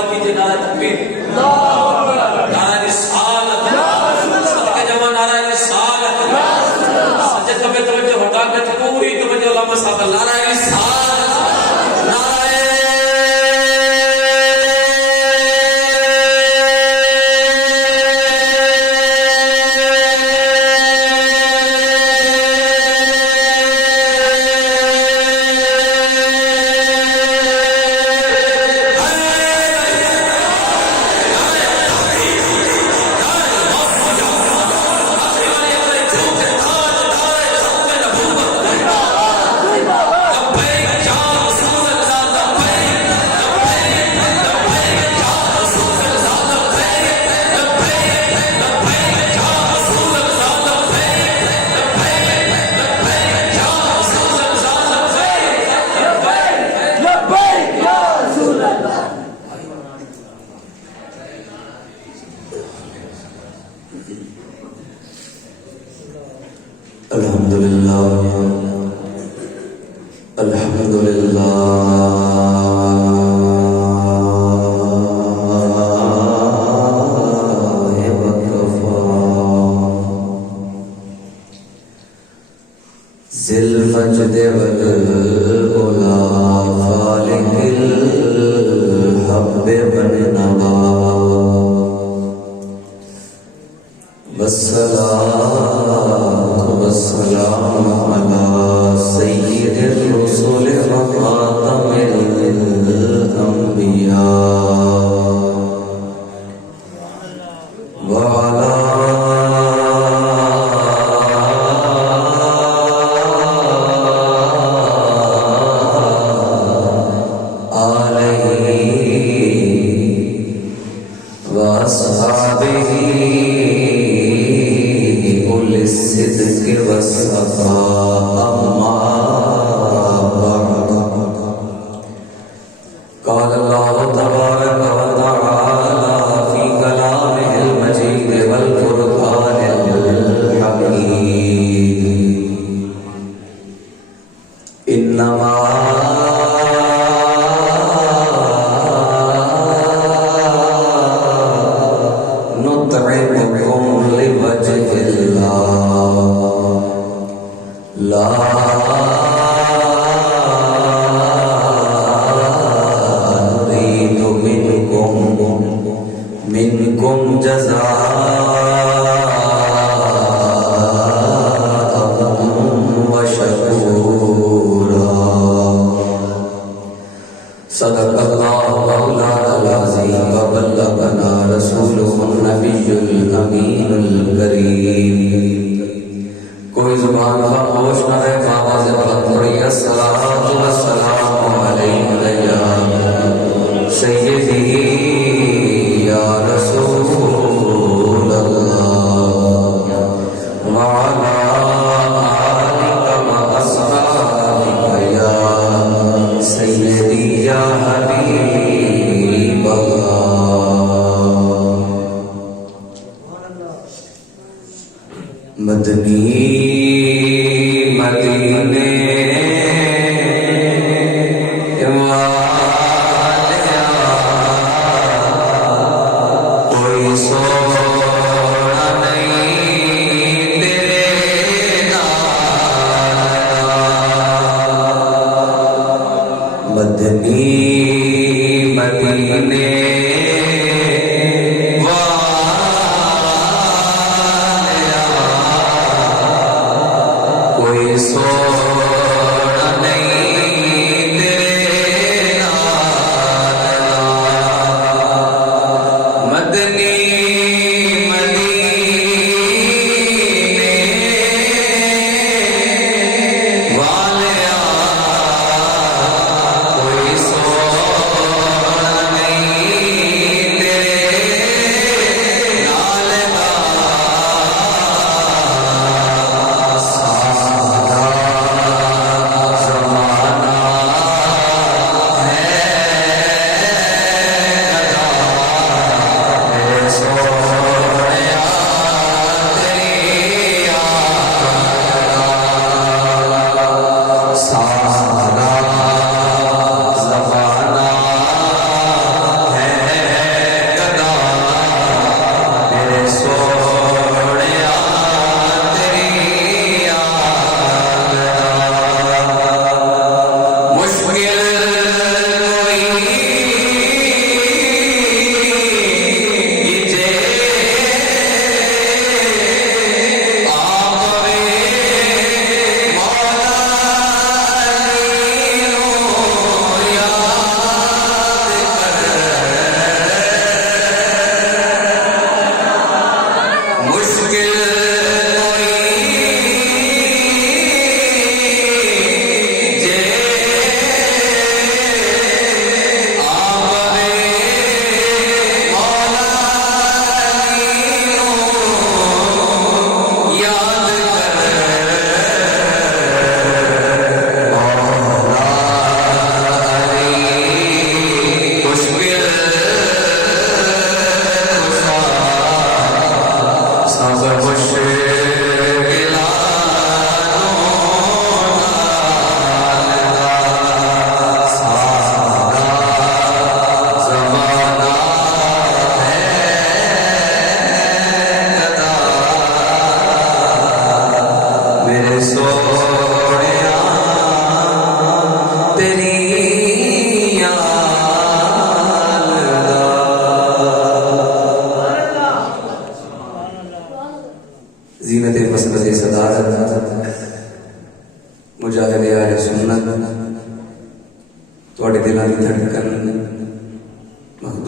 آواز کی نعرہ تکبیر نعرہ رسالت صدقہ جمع نعرہ رسالت سجد کبھی توجہ ہٹا کے پوری توجہ علامہ صاحب نعرہ رسالت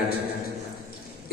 8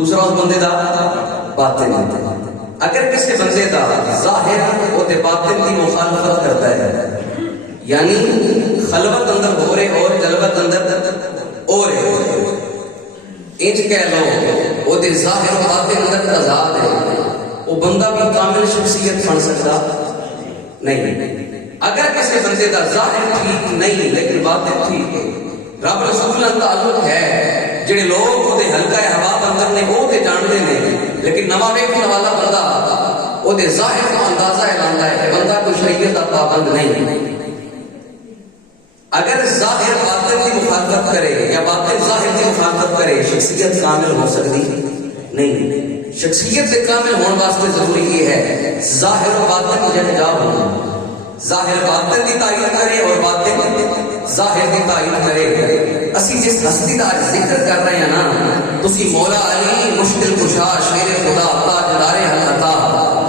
دوسرا اس بندے دا باطن. اگر کسی بندے دا ظاہر وہ تے باطن کی مخالفت کرتا ہے، یعنی خلوت اندر ہو رہے اور جلوت اندر ہو رہے، انج کہہ لو وہ تے ظاہر و باطن اندر تضاد ہے، وہ بندہ بھی کامل شخصیت بن سکتا نہیں. اگر کسی بندے دا ظاہر ٹھیک نہیں لیکن باطن ٹھیک ہے، رب رسول اللہ تعلق ہے، جڑے لوگ وہ دے حلقہ ہوا اندر نے وہ تے جانتے ہیں، لیکن نواں ویکھنے والا بندہ وہ دے ظاہر کا اندازہ لاتا ہے کہ بندہ کوئی شریعت کا پابند نہیں. اگر ظاہر باطن کی مخالفت کرے یا باطن ظاہر کی مخالفت کرے، شخصیت کامل ہو سکتی نہیں. شخصیت سے کامل ہونے واسطے ضروری یہ ہے ظاہر و باطن جا ہونا، ظاہر باطن کی تعین کرے اور باطن ظاہر کی تعین کرے. اسی جس ہستی دا ذکر کر رہے ہیں نا، تسی مولا علی مشکل کشا شیر خدا تاجدار حقتا،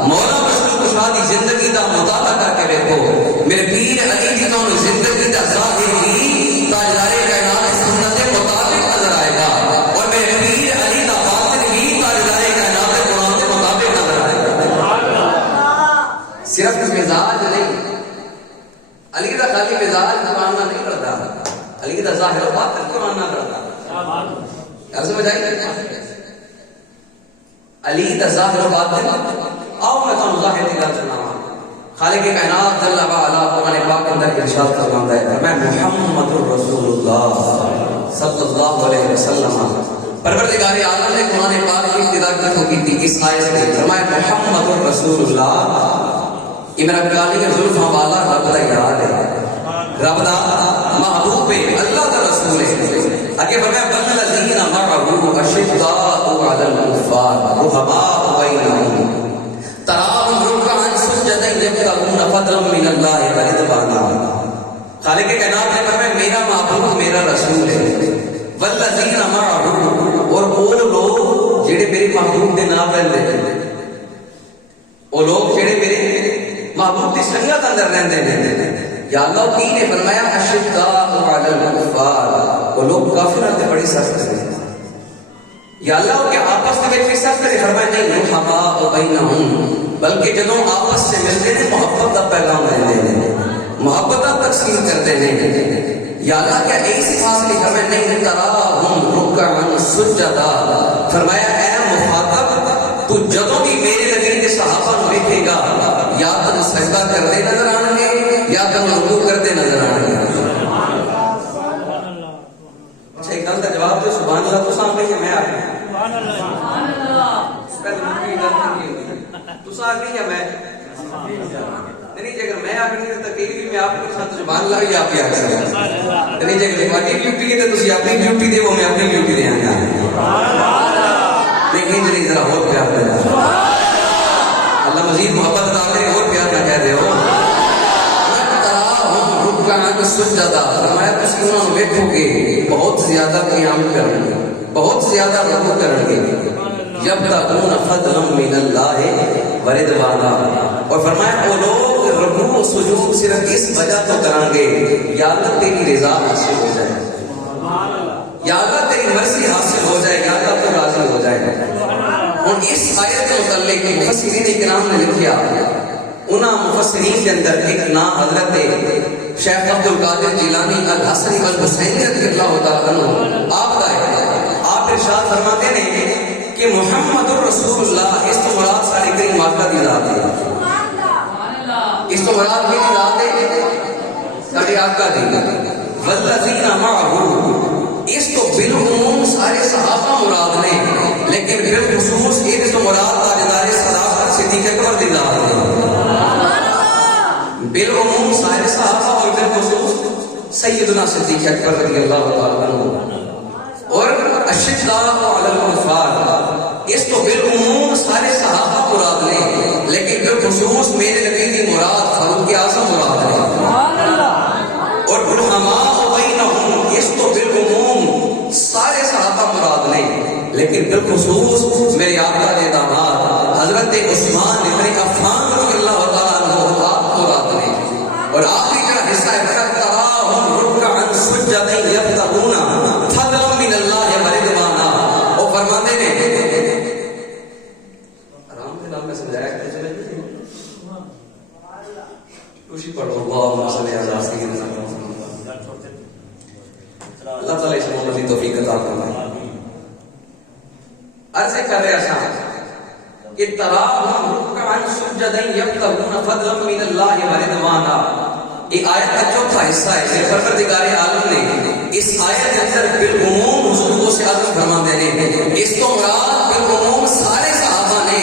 مولا مشکل کشا دی زندگی دا مطالعہ کر کے دیکھو، میرے پیر علی دی تو زندگی دا ظاہر ہی تاجدار کائنات سنت کے مطابق نظر آئے گا، اور میرے پیر علی دا باطن ہی تاجدار کائنات قرآن کے مطابق نظر آئے گا. صرف مزاج نہیں، علی دا خالی مزاج قرآن نہیں کرتا، علی دا ظاہر و باطن قرآن نہ کرتا. سمجھ آئی؟ علی دا ظاہر و باطن. آؤ میں تم ظاہر کی گل سناواں. خالق کائنات جل وعلا قرآن پاک اندر ارشاد فرماتا ہے، میں محمد رسول اللہ صلی اللہ علیہ وسلم. پروردگار عالم نے قرآن پاک کی ابتدا کی تھی اس آیت میں، فرمایا محمد رسول اللہ. عمران پیالی کے زلفاں والا رب دا یاد ہے، رب دا محبوب ہے، اللہ دا رسول ہے. اگے فرمایا والذین معه اشداء علی الکفار رحماء بینہم تراہم رکعا سجدا یبتغون فضلا من اللہ ورضوانا. خالق کائنات نے فرمایا میرا محبوب میرا رسول ہے، والذین معه اور وہ لوگ جڑے میرے محبوب کے نام رہندے ہیں، وہ لوگ جڑے میرے محبوب کی سنگت اندر رہندے ہیں. یا اللہ کی نے فرمایا اشداء علی الکفار، وہ لوگ کافروں سے بڑی سخت ہیں. یا اللہ کے آپس میں بھی سخت ہے، فرمایا نہیں رحماء بینہم، بلکہ جدوں آپس سے ملتے ہیں محبت کا پیغام دیتے ہیں، محبت تقسیم کرتے ہیں. یا اللہ کیا ایسی خاص کی فرمایا نہیں تراہم رکعا سجدا، فرمایا اے مخاطب تو جدوں بھی میرے نبی کے صحابہ کو دیکھے گا یا تو سجدہ کرتے نظر آنے گے یا تو رکوع کرتے نظر آنے گے. اچھا ایک گل کا جواب دو سبحان اللہ تو سامنے ہے، میں آ گیا سبحان اللہ اس کا تو کوئی گل نہیں ہوتی تو سا نہیں ہے میں نہیں. اگر میں آ گئی تو کہیں بھی میں آپ کے ساتھ سبحان اللہ بھی آپ ہی آ سکتا نہیں. اگر باقی ڈیوٹی ہے تو تسی اپنی ڈیوٹی دے وہ میں اپنی ڈیوٹی دے آنا نہیں نہیں ذرا اور پیار دے. اللہ مزید محبت عطا کرے اور پیار نہ کہہ دے ہو. سجدہ فرمایا تسی انہاں نوں ویکھو گے بہت زیادہ قیام کرن گے، بہت زیادہ رکوع کرن گے. یبتغون فضلا من اللہ ورضوانا، اور فرمایا وہ لوگ رکوع و سجود صرف اس وجہ تو کریں گے یا اللہ تیری رضا حاصل ہو جائے، یا اللہ تیری مرضی حاصل ہو جائے، یا اللہ تو راضی ہو جائے. اور اس آیت کے متعلق مفسرین کرام نے لکھا، انہاں مفسرین کے اندر ایک نام حضرت شیخ عبد القادر جیلانی الحسنی الحسینی رضی اللہ تعالیٰ عنہ آپ کا ہے. آپ ارشاد فرماتے ہیں کہ محمد الرسول اللہ اس تو مراد ساری کریم آقا دی ذات ہے، اس تو مراد میری ذات ہے ساری آقا دی. والذین معه اس تو بالعموم سارے صحابہ مراد نے، لیکن بالخصوص ایک تو مراد تاجدار صداقت صدیق اکبر دی ذات ہے. بالعموم سارے صحابہ اور بالخصوص سیدنا صدیق اکبر رضی اللہ تعالیٰ عنہ. اور اشداء علی الکفار اس تو بالعموم سارے صحابہ مراد نے، لیکن بالخصوص میرے نبی کی مراد فاروق اعظم مراد ہے. اور رحماء بینہم اس تو بالعموم سارے صحابہ مراد نے، لیکن بالخصوص میرے آقا کے داماد حضرت عثمان ابن عفان رضی اللہ تعالیٰ عنہ آپ مراد نے. اور آخری کا حصہ ہے تراہم رکعا سجدا یبتغون فضلا من اللہ ورضوانا، وہ فرماتے ہیں عرض کر رہا تھا کہ تراہم رکعا سجدا یبتغون فضلا من اللہ ورضوانا. یہ آیت کا چوتھا حصہ ہے کہ پروردگار عالم نے اس آیت کے اندر بالعموم حضور کو سے عظم فرما دینے اس تو مراد بالعموم سارے صحابہ نے،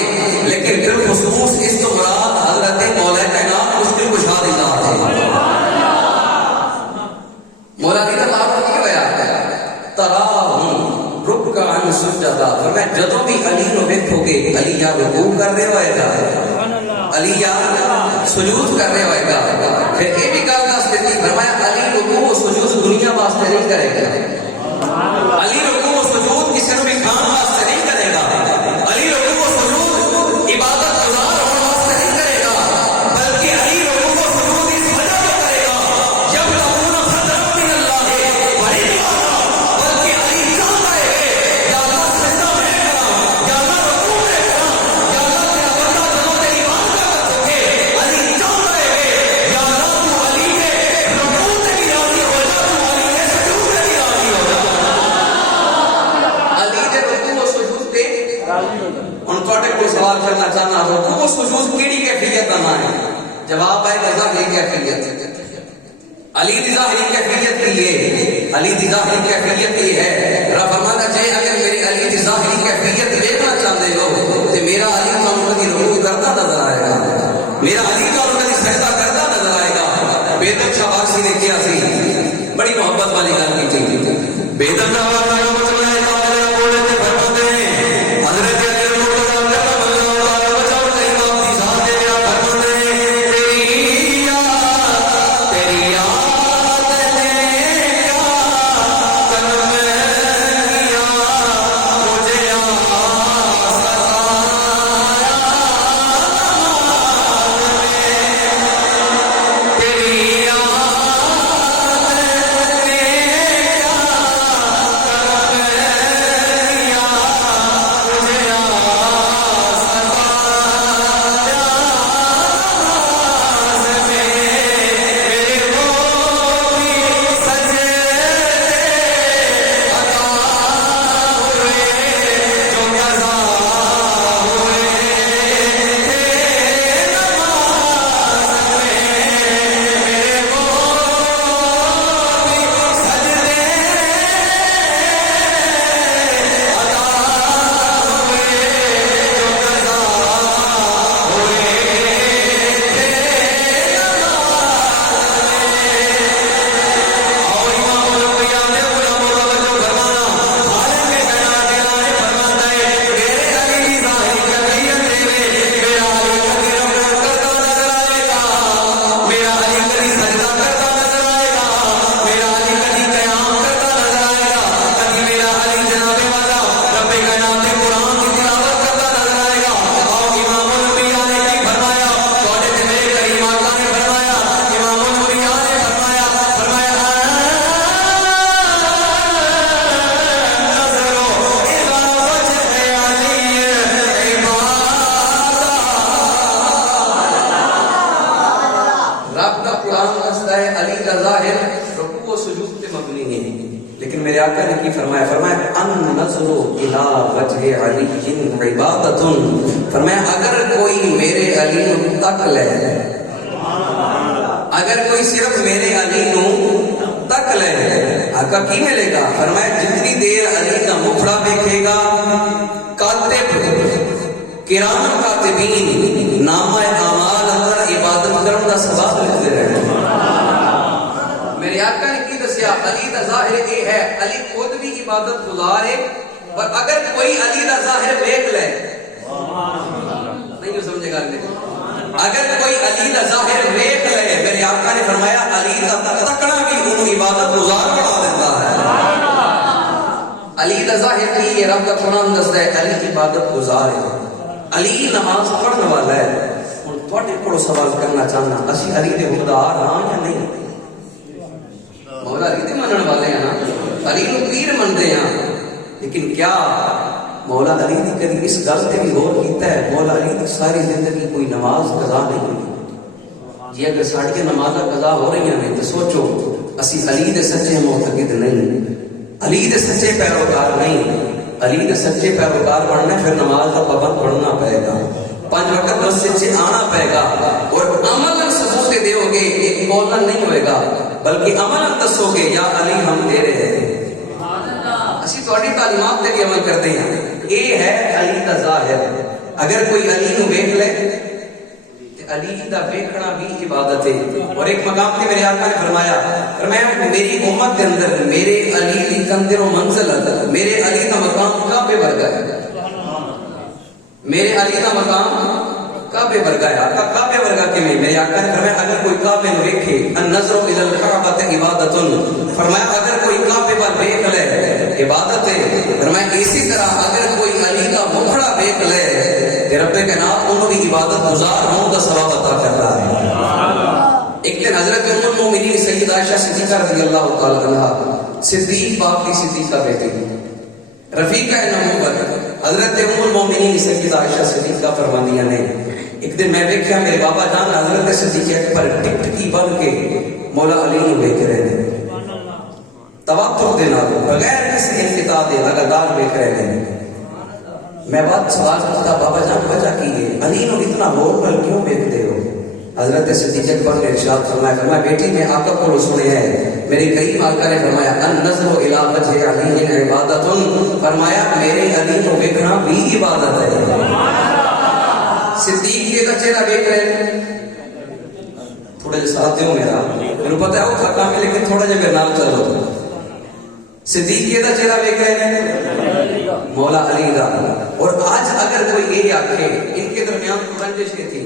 لیکن بالخصوص اس تو مراد حضرت مولا کائنات مشکل کشا دی ذات ہے. مولا کی تلاوت کی ہوا ہے تراہم رکعا سجدا. فرمایا جدوں بھی علی نو ویکھو گے علی یا رکوع کر رہے ہوئے گا، علی یا سجود کر رہے ہوئے گا. پھر یہ بھی گل دس دیتی فرمایا علی رکوع و سجود دنیا واسطے نہیں کرے گا، علی رکوع و سجود کسی کو بھی کام واسطے نہیں کرے گا، علی رکوع و سجود عبادت گزار ہونے واسطے نہیں کرے گا، بلکہ علی رکوع و سجود اس وجہ سے کرے گا جب لہون فضلا من اللہ ورضوانا. بلکہ علی چاہتا ہے یا اللہ سجدہ میں کرا، یا اللہ رکوع میں کرا، یا اللہ تیرا بندہ جنوں تیری بات کا رکھے. علی چاہتا ہے یا اللہ تو علی کے رکوع سے بھی راضی ہو جا، تو علی کے سجود سے بھی راضی ہو جا. علی کے رکوع و سجود سے ہن تواڈے کول سوال کرنا چاہنا رکوع و سجود کیڑی کیفیت دا ہے؟ جواب ہے ظاہری کیفیت. علی دی ظاہری کیفیت کی ہے، علی دی ظاہری کیفیت یہ ہے رب فرماتا ہے اگر میرے علی دی ظاہری کیفیت دیکھنا چاہتے ہو تو میرا علی تمہیں کبھی رکوع کرتا نظر آئے گا، میرا علی تمہیں کبھی سجدہ کرتا نظر آئے گا. بیدر شاہ بارسی نے کیا سی بڑی محبت والی گل کی تھی. بیدر شاہ بارسی نے بولے تھے فرماتے ہیں حضرت علی رضی اللہ عنہ بچاؤ تیری باپ دی ذات دے رہا فرماتے ہیں تیری یاد نے کیا کرم کیا مجھے تیری یاد لیکن میرے آقا نے کی فرمایا ان نظر الى وجہ علی عبادت. فرمایا اگر کوئی میرے علی نو تک لے، اگر کوئی صرف میرے علی نو تک لے آقا کی ملے گا؟ فرمایا جتنی دیر علی کا مکھڑا دیکھے گا کاتب کرام کاتبین نامہ اعمال اندر عبادت کرن دا ثواب لکھتے رہے. میرے آقا نے کی دسیا علی دا ظاہر یہ ہے علی خود بھی عبادت گزار ہے، اور اگر کوئی علی دا ظاہر دیکھ لے نہیں سمجھے گا، اگر کوئی علی دا ظاہر دیکھ لے میرے آقا نے فرمایا علی دا تکنا بھی انہوں عبادت گزار بنا دیتا ہے. علی دا ظاہر کی یہ رب کا قرآن دستا ہے علی عبادت گزار ہے، علی نماز پڑھنے والا ہے. اور تھوڑے کو سوال کرنا چاہنا اسی علی دے حقدار ہاں یا نہیں؟ مولا علی دے منن والے ہیں نا، علی نو پیر منتے ہیں، لیکن کیا مولا علی نے کبھی اس گل تے بھی غور کیتا ہے مولا علی کی ساری زندگی کوئی نماز قضا نہیں ہوئی؟ جی اگر ساڈے نمازاں قضا ہو رہی ہیں تو سوچو اسی علی دے سچے معتقد نہیں، علی دے سچے پیروکار نہیں. علی نے سچے پیروکار بننا ہے، پھر نماز کا پابند پڑھنا پڑے گا، 5 وقت مسجد سے آنا پڑے گا، اور عمل ثبوت دے گے، ایک بولنا نہیں ہوئے گا بلکہ عمل دسو گے یا علی ہم تیرے ہیں، اسی تھوڑی تعلیمات تے بھی عمل کرتے ہیں. یہ ہے علی کا ظاہر. اگر کوئی علی نو دیکھ لے تو علی دا دیکھنا بھی عبادت ہے. اور ایک مقام تے میرے آقا نے فرمایا میری امت کے اندر میرے علی دی کندر و منزل، میرے علی کا مقام کعبے ورگا ہے، میرے علی کا مقام کعبے ورگا ہے. آقا کعبے ورگا کہ میرے آقا نے فرمایا اگر کوئی کعبے نو دیکھے، النظر الى الکعبۃ عبادت، فرمایا اگر کوئی کعبے پر دیکھ لے عبادت ہے. فرمایا اسی طرح اگر کوئی علی کا مکھڑا دیکھ لے کہ رب کے نام انہوں کی عبادت گزار ہوں کا ثواب عطا کر رہا ہے. ایک دن حضرت ام المومنین سیدہ عائشہ صدیقہ رضی اللہ تعالی عنہا، صدیق باپ کی صدیقہ بیٹی، رفیقہ نبوت حضرت ام المومنین سیدہ عائشہ صدیقہ فرمانیہ نے، ایک دن میں دیکھا میرے بابا جان حضرت صدیقہ پر ٹک ٹکی بن کے مولا علی نو دیکھ رہے ہیں، تواتر دینا بغیر کسی انقطاع دے لگاتار دیکھ رہے ہیں. میں بات سوال کرتا بابا جان وجہ کی ہے، علی نو اتنا غور پر کیوں دیکھتے ہو؟ حضرت صدیقہ پر نے ارشاد فرمایا بیٹی میں آقا کو سنے ہیں، میرے کریم آقا نے فرمایا النظر الی وجہ علی عبادت، فرمایا میرے علی کو دیکھنا بھی عبادت ہے. صدیق کا چہرہ دیکھ رہے ہیں، تھوڑا جا ساتھ دیو میرا، میرے پتہ ہے وہ تھکا میں لیکن تھوڑا جا میرے نام چلو. صدیق کا چہرہ دیکھ رہے ہیں مولا علی کا. اور آج اگر کوئی یہ آکھے ان کے درمیان رنجش تھی،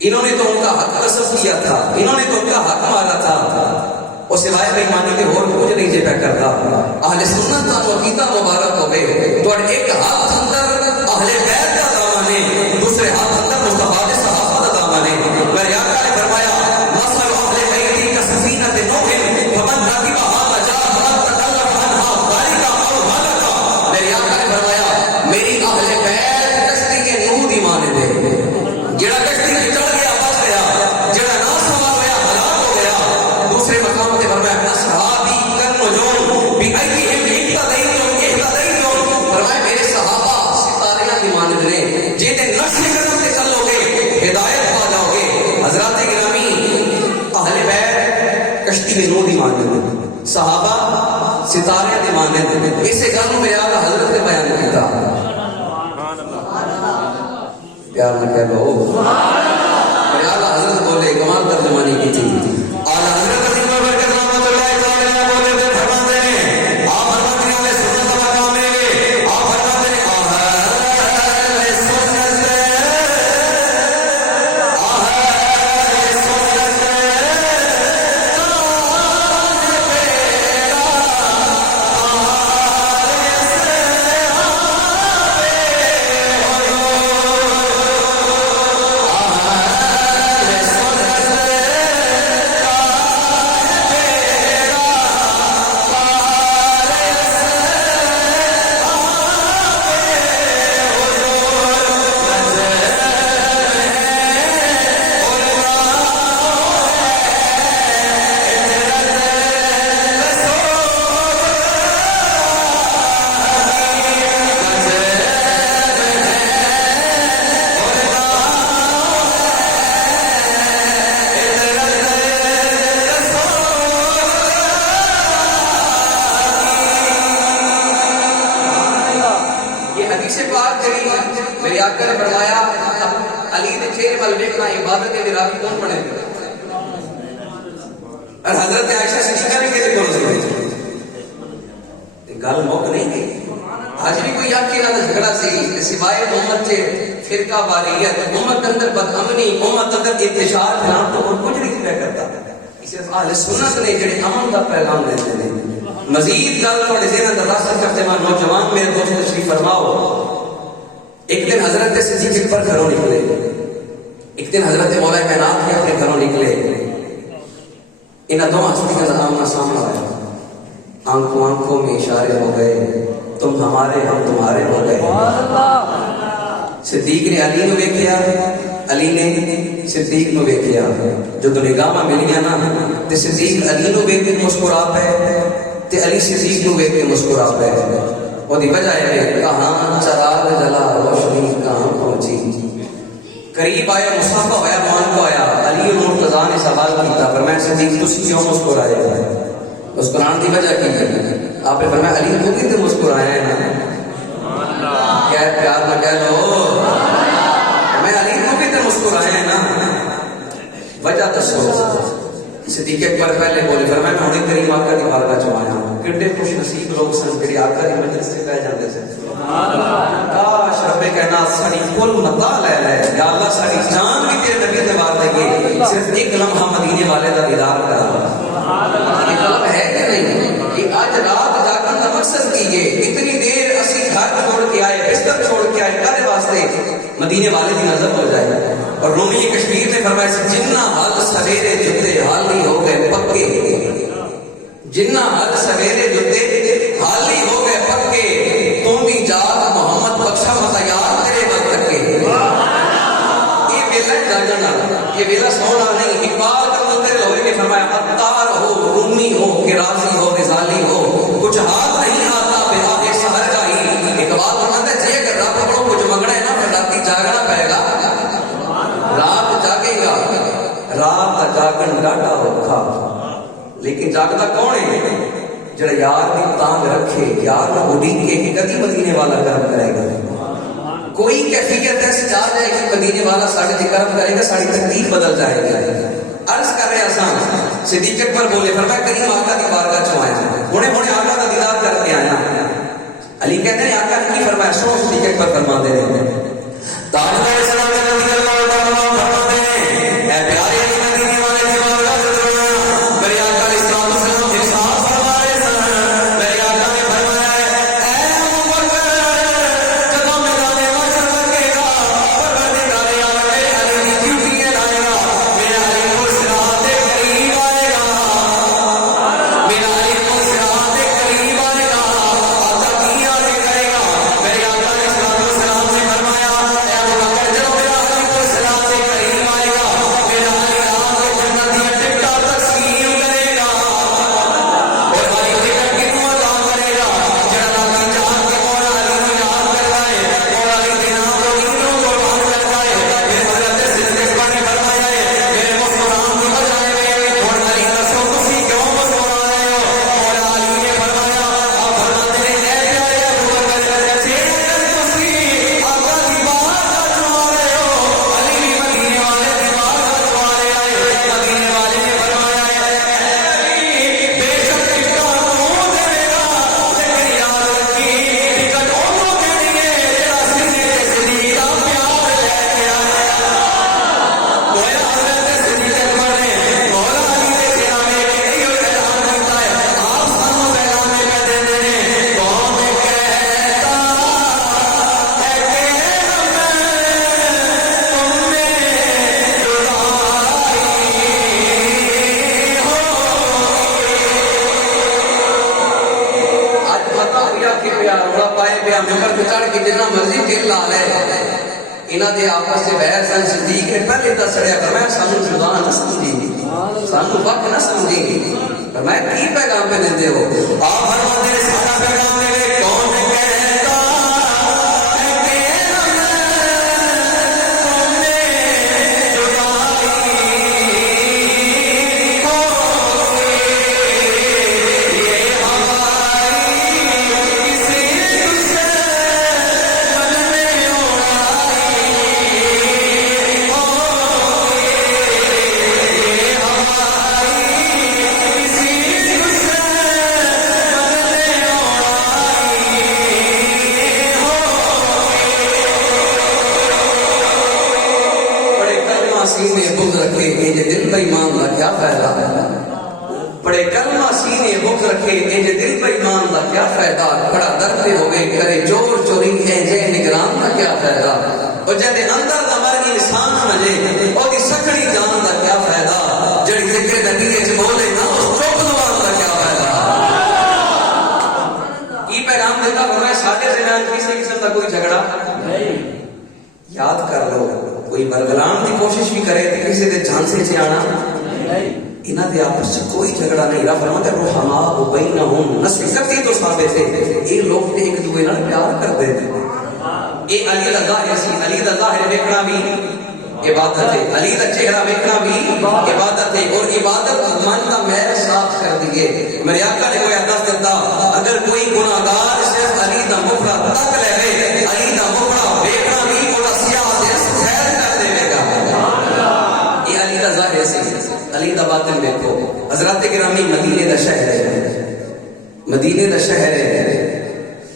انہوں نے تو ان کا حق قصف کیا تھا، انہوں نے تو ان کا حق مارا تھا، اور سوائے بےایمانی کے اور کچھ نہیں جے پہ کرتا. اہل سنت کا عقیدہ مبارک ہوئے تو ایک ہاتھ اندر اہل بیت کا دامن ہے، دوسرے ہاتھ اندر مصطفیٰ کے صحابہ کا دامن ہے. میرے آقا نے فرمایا مثل اہل بیت کا سفینۃ نوح فمن رکبھا نجا ومن تکلم عنہا غرق او ہلک. میرے آقا نے فرمایا میری اہل بیت کشتی کے نوح دی مانند ہے، جڑا کشتی میں چڑھ گیا بچ گیا، جڑا نہ سنبھال گیا ہلاک ہو گیا. دوسرے مقام پہ فرمایا اصحابی کالنجوم بأیہم اقتدیتم، فرمایا میرے صحابہ ستارے کی مانند نے، جنہیں نقش قدم پہ چلو گے ہدایت پا جاؤ گے. حضرات گرامی اہل بیت کشتی میں نور دی مانند، صحابہ ستارے دی مانند. اسے گل میں آقا حضرت نے بیان کیا، پیار نہ کہہ لو اعلیٰ حضرت بولے کمال ترجمانی کی تھی. اعلیٰ حضرت عظیم برکت رحمت اللہ تعالی بولے تھے فرماتے ہیں آپ فرماتے ہیں اہل سنت مقام ہے، آپ فرماتے ہیں اہل سنت میرے آقا نے فرمایا علی نے چہرے وال دیکھنا عبادت ہے، میرا کون پڑھے گا؟ اور حضرت عائشہ صدیقہ نے کہتے کون سی گل موک نہیں گئی. آج بھی کوئی آکھی نہ جھگڑا سی سوائے محمد سے فرقہ واریت، محمد اندر بدامنی، محمد اندر انتشار پھیلانا تو اور کچھ نہیں کیا کرتا. صرف اہل سنت نے جڑے امن کا پیغام دیتے ہیں. مزید گل تھوڑے ذہن اندر راسل کرتے ہیں نوجوان میرے دوست تشریف فرماؤ. ایک دن حضرت صدیق پر گھروں نکلے، ایک دن حضرت مولا کائنات کے اپنے گھروں نکلے. انہاں دو ہستیاں کا آمنا سامنا ہوا، آنکھوں آنکھوں میں اشارے ہو گئے، تم ہمارے ہم تمہارے ہو گئے. صدیق نے علی کو دیکھیا، علی نے صدیق کو دیکھیا. جو دو نگاہاں ملیاں نا تے صدیق علی کو دیکھ کے مسکرا پے تے علی صدیق کو دیکھ کے مسکرا پے. وہی وجہ ہے کہاں چراغ جلا روشنی کہاں پہنچی. قریب آیا مصافہ ہوا مان کو آیا علی مرتضیٰ نے سوال کیا فرمایا صدیق تسی کیوں مسکرائے ہیں؟ مسکرانے کی وجہ کی ہے؟ آپ نے فرمایا علی تو کتنے مسکرایا ہے نا کیا پیار نہ کہہ لو میں علی تو کتنے مسکرایا ہے نا وجہ دسو. صدیق اکبر پہلے بولے فرمایا میں انہیں کریم آقا کی بارگاہ چ آیا کتنے خوش نصیب لوگ سن کہ آقا کی مجلس سے پہ جاندے سے کاش رب کائنات ساری کل متا لے لے یا اللہ ساری جان بھی تیرے نبی تے وار دے صرف ایک لمحہ مدینے والے دا دیدار کرا. یہ طلب ہے کہ نہیں کہ آج رات جاگن کا مقصد کیجئے اتنی دیر اسی گھر چھوڑ کے آئے بستر چھوڑ کے آئے کدے واسطے مدینے والے کی نظر ہو جائے. اور رومی کشمیر نے فرمایا جنہ حال سویرے جتے حالی ہو گئے پکے جنہ حال سویرے جتے حالی ہو گئے پکے تم بھی جاگ محمد بخشا متا یاد کرے وقت تک یہ ویلا جاگنا یہ ویلا سونا نہیں. اقبال کا مندر لوہے نے فرمایا عطار ہو رومی ہو کہ راضی ہو غزالی ہو کچھ ہاتھ نہیں آتا بے آگے سہر کا ہی. اقبال فرماتا ہے جی اگر رب پڑھو کچھ منگنا ہے نا پھر راتی جاگنا پڑے گا. رات جاگے گا رات جاگن ڈاٹا رکھا لیکن جاگتا کون ہے جڑا یار کی تانگ رکھے یار کا اڈیگ کے کہ کدی مدینے والا کرم کرے گا. کوئی کیفیت ایسی جا جائے کہ مدینے والا ساڑھے تے کرم کرے گا ساڑھی تقدیر بدل جائے گا. عرض کر رہے آسان صدیق اکبر بولے فرمایا کریم آقا کی بارگاہ چ آیا ہونے آقا کا دیدار کر کے آیا. علی کہتے ہیں آقا نے کی فرمایا سنو صدیق اکبر فرما دے رہے ہیں تاجدار اسلام رضی اللہ تعالیٰ عنہ فرماتے ہیں اے پیارے علی مدینے والے کی بارگاہ سے میرے آقا علیہ السلام ارشاد فرما رہے ہیں میرے آقا نے فرمایا اے ابو بکر جب میدان محشر لگے گا پروردگار عالم علی کی ڈیوٹی لائے گا میرا علی کو صراط کے قریب آئے گا میرا علی کو صراط کے قریب آئے گا آقا کی آگے کرے گا. میرے آقا نے السلام سے فرمایا انہاں دے آپس سے بحث سن صدیق نے پہلے دس سڑیا فرمایا سانو جدا نہ سمجھی سانو وقت نہ سمجھی فرمایا کی پیغام پہ دیندے ہو آپ فرماتے ہیں سارا پیغام میرے کون کہتا ہے کہ ہم نے جدائی ہو یہ ہماری کسی سے بننے دل بے ایمان دا کیا فائدہ بڑے کلمہ سینے بک رکھے انج دل بے ایمان دا کیا فائدہ بڑا درد ہوئے کرے چور چوری انجے نگران دا کیا فائدہ اور جدے اندر دا مر انسان مجے اور دی سکڑی جان دا کیا فائدہ جڑی ذکر نبی وچ بولے نا اس چپ زبان دا کیا فائدہ. کی پیغام دیتا فرمایا ساڈے درمیان کسی قسم دا کوئی جھگڑا نہیں. یاد کر لو کوئی برگلان کی کوشش بھی کرے تو کسی دے جھانسے سے آنا انہاں دے آپس میں کوئی جھگڑا نہیں. رب فرماتا ہے رحماء بینہم، نسل کتی تو ثابت ہے یہ لوگ تے ایک دوسرے نال پیار کرتے ہیں. یہ علی دا ظاہر سی، علی دا ظاہر ویکھنا بھی عبادت ہے، علی دا چہرہ ویکھنا بھی عبادت ہے. اور عبادت من کا محل صاف کر دیے. میرے آقا نے کوئی دس دیتا اگر کوئی گناہگار صرف علی دا مفرا تک لے، علی دا مفرا ویکھنا بھی وہ سیاہ خیر کر دے گا. یہ علی دا ظاہر سی، علی دا باطن دیکھو. حضرات گرامی مدینے دا شہر ہے، مدینے دا شہر ہے.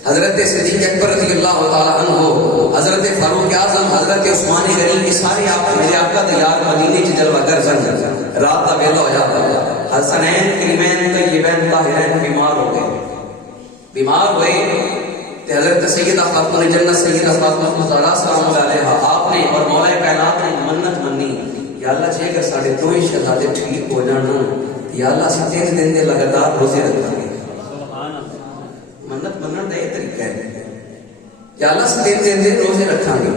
حضرت صدیق اکبر رضی اللہ تعالی عنہ، حضرت فاروق اعظم، حضرت عثمان غنی، یہ سارے آپ میرے آقا دے یار مدینے چ جلوہ گر سن. رات دا ویلا ہویا، حسنین کریمین طیبین طاہرین بیمار ہو گئے. بیمار ہوئے تے حضرت سیدہ خاتون جنت سیدہ فاطمہ الزہرا سلام اللہ علیہا آپ نے اور مولا کائنات نے منت منی، یا اللہ جے اگر ساڈے دوئے شہزادے ٹھیک ہو جان یا اللہ اسی 3 دن دے لگاتار روزے رکھاں گے. منت منن دا یہ طریقہ ہے، یا اللہ اسی 3 دن دے روزے رکھاں گے.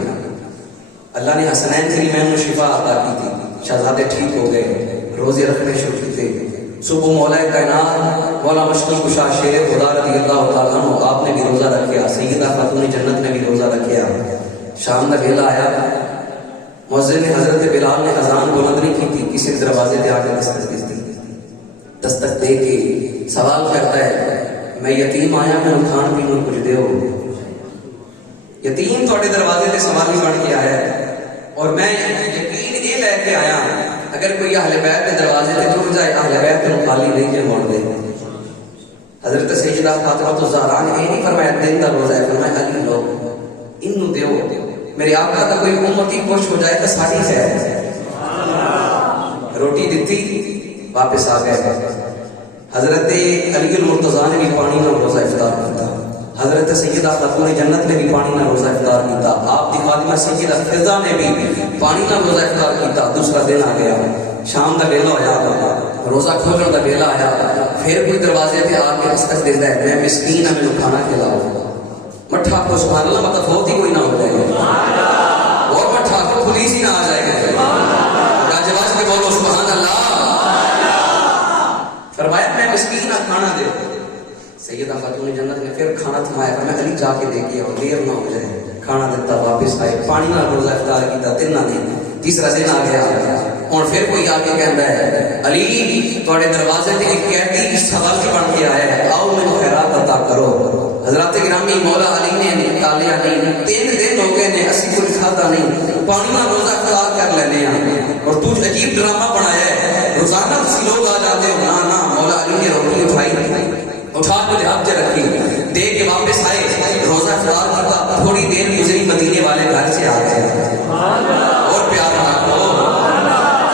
اللہ نے حسنین کریمین کو شفا عطا کی تھی، شہزادے ٹھیک ہو گئے، روزے رکھنے شروع کیتے. صبح مولا کائنات مولا مشکل کشا شیر خدا رضی اللہ تعالیٰ عنہ آپ نے بھی روزہ رکھیا، سیدہ خاتون جنت نے بھی روزہ رکھیا. شام کا ویلا آیا، مؤذن نے حضرت بلال نے اذان بلند نہیں کی تھی، کسی دروازے پہ آ کے دستک دی. دستک دے کے سوال کرتا ہے میں یتیم آیا، میں کھان پینے کچھ دیو. یتیم تھوڑے دروازے پہ سوالی بن کے آیا ہے اور میں یقین یہ لے کے آیا اگر کوئی اہل بیت کے دروازے پہ جڑ جائے اہل بیت کو خالی نہیں جے موڑ دے. حضرت سیدہ فاطمہ الزہرا نے یہ نہیں فرمایا دن دا روزہ ہے، فرمایا علی لو انہوں دیو، میرے آقا کا کوئی امتی خوش ہو جائے تو ساری خیر. روٹی دیتی واپس آ گئے. حضرت علی المرتضیٰ نے بھی پانی نہ روزہ افطار کیتا، حضرت سیدہ خاتون جنت نے بھی پانی نہ روزہ افطار کیتا، آپ کی خادمہ سیدہ فضا نے بھی پانی نہ روزہ افطار کیتا. دوسرا دن آ گیا، شام کا ویلا ہویا، روزہ کھولنے کا ویلا آیا، پھر کوئی دروازے پہ آ کے دستک دیتا ہے میں مسکین ہوں مجھے کھانا کھلاؤ. مٹھا کو سبحان اللہ مطلب بہت ہی کوئی نہ ہو جائے گا اور مٹھا کو پولیس ہی نہ آ جائے گا. راجواز کے بولو سبحان اللہ. فرمایا میں مسکین کھانا دے. سیدہ خاتون جنت نے پھر کھانا تھمایا، میں علی جا کے دے کے دیر نہ ہو جائے. کھانا دیتا، واپس آئے، پانی نہ روزہ افطار کیتا 3 دن. تیسرا دن آ گیا اور پھر کوئی آ کے کہتا ہے علی تھوڑے دروازے پہ ایک قیدی سوال بن کے آیا ہے، آؤ مجھے خیرات عطا کرو. حضرات گرامی مولا علی نے نکالیا نہیں، 3 دن ہو گئے نے اسی کچھ کھاتا نہیں، پانی نہ روزہ افطار کر لینے ہیں اور تو عجیب ڈرامہ بنایا ہے. روزانہ کسی لوگ آ جاتے ہو، نہ مولا علی نے روٹی اٹھائی، اٹھا کے ہاتھ سے رکھی، دے کے واپس آئے، روزہ افطار کیا. تھوڑی دیر گزری، مدینے والے گھر سے آ گئے اور پیار رکھو.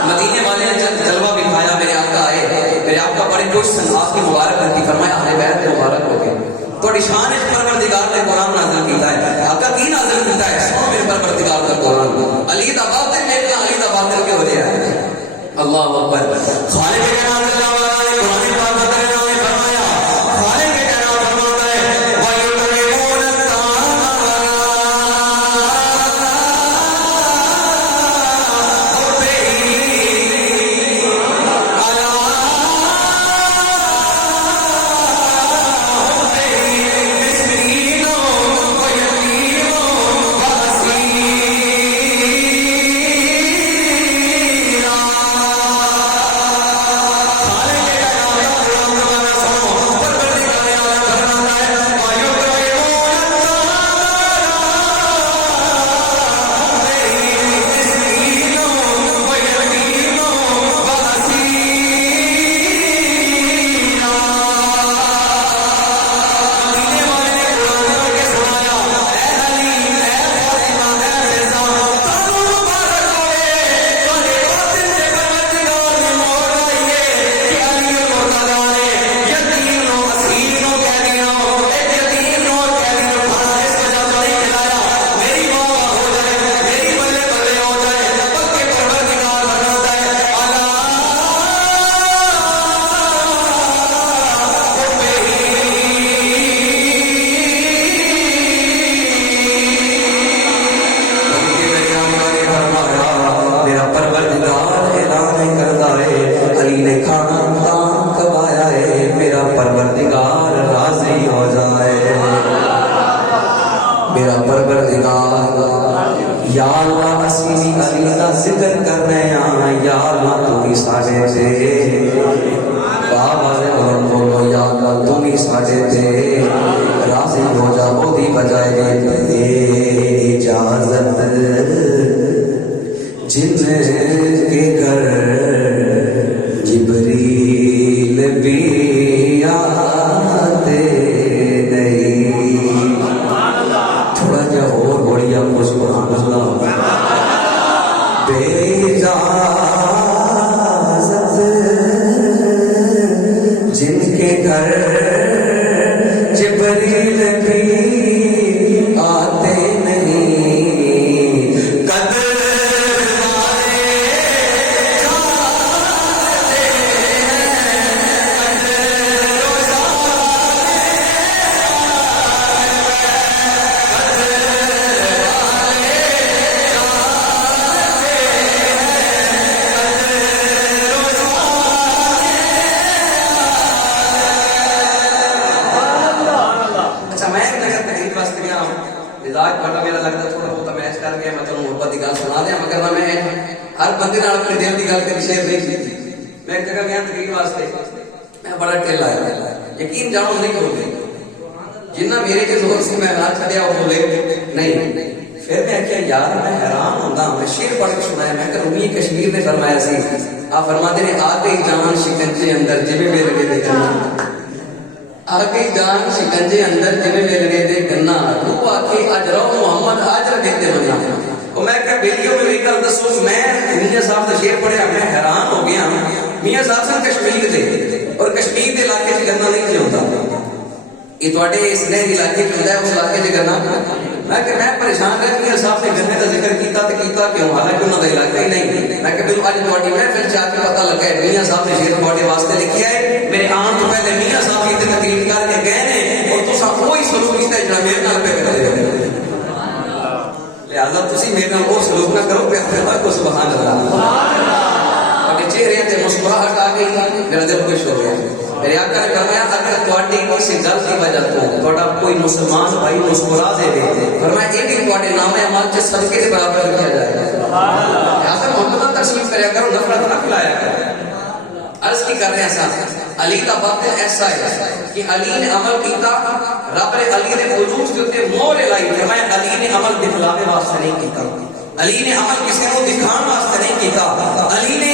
مدینے والے نے جلوہ بھی کھایا، میرے آقا آئے، میرے آقا بڑے خوش سن، آپ کی مبارک کرتی، فرمایا اہل بیت مبارک ہو گئے. تھوڑی شان ہے پروردگار نے قرآن نازل کیتا ہے. آقا کی نازل کیتا ہے؟ سنو میرے پروردگار کا قرآن. علی دا باطن دیکھنا، علی دا باطن کیا ہو رہا ہے. اللہ اکبر. خالق کے نام اللہ والا نے قرآن پاک بتایا نے فرمایا خالق کے نام فرماتا ہے وَيُطْعِمُونَ میرا پروردگار یا اللہ اسی بھی علی دا ذکر کر رہے ہیں یا اللہ تو ہی ساڑے تے بابا نے بولو یا اللہ تو ہی ساڑے تے راضی ہو جا وہ دی بجائے دے اجازت جن کے گھر جبریل بھی آتے نہیں تھوڑا جا اور بڑھیا سبحان اللہ بے اجازت جن کے گھر جبریل بھی آتے نہیں قدر ہر بندے نال اپنے دل کی گل کری شیئر نہیں کی میں ایک جگہ گیا تقریر واسطے میں بڑا ٹھیل آیا یقین جانو نہیں ہوگی جنہ میرے کے زور سے میں نہ چھڑیا وہ بولے نہیں پھر میں کیا یار میں حیران ہوتا ہوں میں شعر پڑھ کے سنایا میں کہ رومی کشمیر نے فرمایا سی آپ فرماتے ہیں آگے جان شکنجے اندر جبے میں لگے دے گنا آگے جان شکنجے اندر جبے میں لگے دے گنا تو آکے اجرو محمد آجر دیتے بنا اور میں کہا بیلیوں میں ایک گل دسو میں میاں صاحب کا شعر پڑھیا میں حیران ہو گیا میاں صاحب سے کشمیر دے اور کشمیر کے علاقے سے گنا نہیں ہوتا یہ تواڈے اس نے علاقے میں ہوتا ہے اس علاقے سے گنا میں کہ میں پریشان رہ میاں صاحب نے گنے کا ذکر کیتا تے کیتا کیوں حالانکہ انہاں دا علاقہ ہی نہیں میں کہ بالکل اج تواڈی محفل جا کے پتہ لگا ہے میاں صاحب نے شعر تواڈے واسطے لکھیا ہے میرے آن تو پہلے میاں صاحب کی تقریر کر کے گئے نے اور تساں کوئی سلوک کیتا جڑا میرے نال پہ کرے لہذا تسی میرے نال وہ سلوک نہ کرو پہ اپنے کو سبحان اللہ اور چہرے تے مسکراہٹ آ گئی میرا دل خوش ہو گیا میرے آقا نے فرمایا اگر تواڈی کسی گل کی وجہ تو تواڈا کوئی مسلمان بھائی مسکرا دے فرمایا یہ بھی تواڈے نام اعمال کے صدقے کے برابر کیا جائے گا سبحان اللہ لہذا محبت تقسیم کریا کرو نفرت نہ کھلایا کرو عرض کی کر رہے ہیں صاحب علی کا باطن ایسا ہے کہ علی نے عمل کیتا رب نے علی نے وجود کے اوپر مہر لائی فرمایا علی نے عمل دکھلاوے واسطے نہیں کیتا علی نے عمل کسی کو دکھان واسطے نہیں کیتا علی نے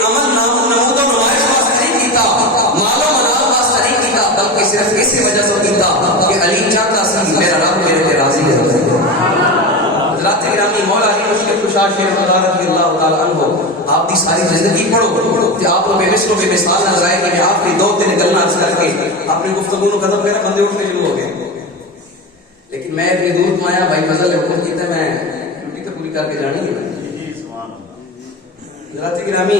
عمل نمود و نمائش واسطے نہیں کیتا مال و منال واسطے نہیں کیتا بلکہ صرف اسی وجہ سے کیتا کہ علی چاہتا سی میرا رب میرے پہ راضی ہے حضرات گرامی مولا علی مشکل کشا شیخ خدا رضی اللہ تعالی عنہ آپ کی ساری زندگی پڑھو کہ آپ کو بے مثل و بے مثال نظر آئے کہ میں آپ کی دو تین گلنا عرض کر کے اپنی گفتگو کو ختم کرا بندے اٹھنے شروع ہو گئے لیکن میں اتنی دور کو آیا بھائی فضل نے حکم کیتا میں ڈیوٹی تو پوری کر کے جانی ہے حضرات گرامی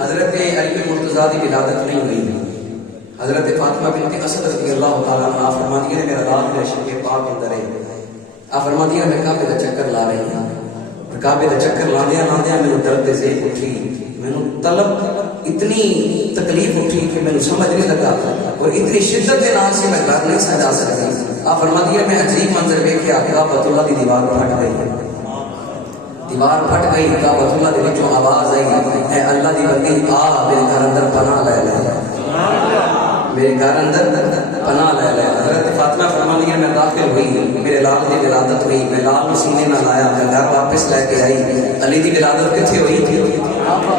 حضرت علی مرتضیٰ کی ولادت نہیں ہوئی حضرت فاطمہ بنت اسد رضی اللہ تعالیٰ عنہ فرماتی ہے میرا رات میں عشق پاک اندر ہے آپ فرماتی ہے میں کعبے کا چکر لا رہی ہوں کعبے کا چکر لاندیا لاندیا میں درد ذہن اٹھی میں طلب اتنی تکلیف اٹھی کہ میں سمجھ نہیں لگا اور اتنی شدت کے نام سے میں گھر نہیں سجا سکتی آپ فرماتی ہے میں عجیب منظر دیکھ کے آقا بیت اللہ کی دیوار پھٹ گئی دیوار پھٹ گئی کعبۃ اللہ دے وچوں آواز آئی اے اللہ دی بندی آ میرے گھر اندر پناہ لے لے میرے گھر اندر پناہ لے لے حضرت فاطمہ فرماتی ہے میں داخل ہوئی میرے لال دی ولادت ہوئی میں لال سینے نہ لایا میں گھر واپس لے کے آئی علی دی ولادت کتھے ہوئی